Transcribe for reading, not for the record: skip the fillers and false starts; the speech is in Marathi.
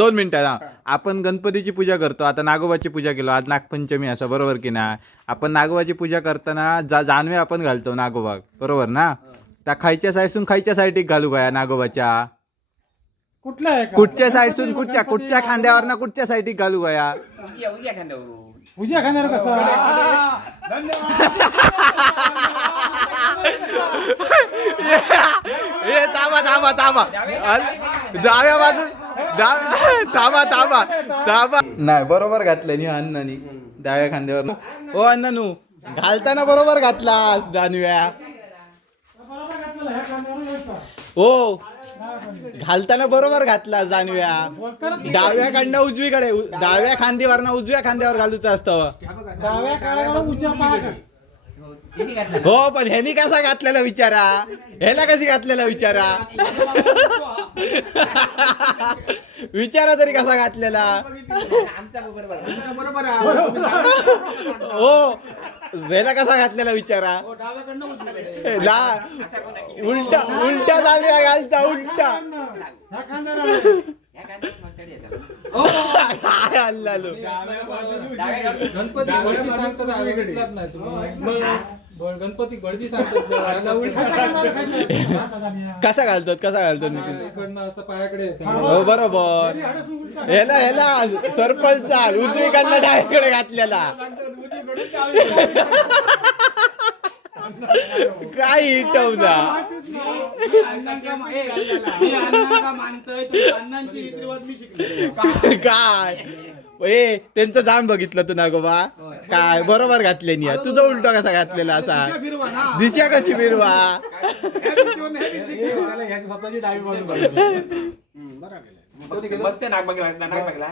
2 मिनिटं ना. आपण गणपतीची पूजा करतो, आता नागोबाची पूजा केलो, आज नागपंचमी असं बरोबर की ना. आपण नागोबाची पूजा करताना जानवे आपण घालतो नागोबाक, बरोबर ना. त्या खायच्या साईडसून खायच्या साईडीक घालू गया नागोबाच्या. कुठच्या साईडसून कुठच्या खांद्यावर ना कुठच्या साईडीक घालू गया. उजव्या खांद्यावर कसा? ए थांबा थांबा थांबा डाव्या बाजू थांबा थांबा थांबा. नाही बरोबर घातलं नि अण्णानी डाव्या खांद्यावर. हो अण्णानू घालताना बरोबर घातलास जानव्या. हो घालताना बरोबर घातला जानव्या. डाव्याकडनं उजवीकडे, डाव्या खांदीवर ना उजव्या खांद्यावर घालूचं असतं. हो पण ह्यानी कसा घातलेला विचारा, ह्याला कशी घातलेला विचारा. विचारा तरी कसा घातलेला. हो ह्याला कसा घातलेला विचारा. उलटा उलटा चालू घालता उलटा. काय हल्लालो गणपती बळदी सांगतात. कसा घालतात कसा घालतात असं पायाकडे. हो बरोबर. ह्याला ह्याला सर्कल चाल उजवीकडनं डावीकडे घातलेला. काय हिटवजा काय ए त्यांचं जाण बघितलं तू नागोबा. काय बरोबर घातले नाही, तुझं उलट कसा घातलेला असा. दिशा कशी फिरवा. स्वतःची डावी बाजू मस्त नाक बघला.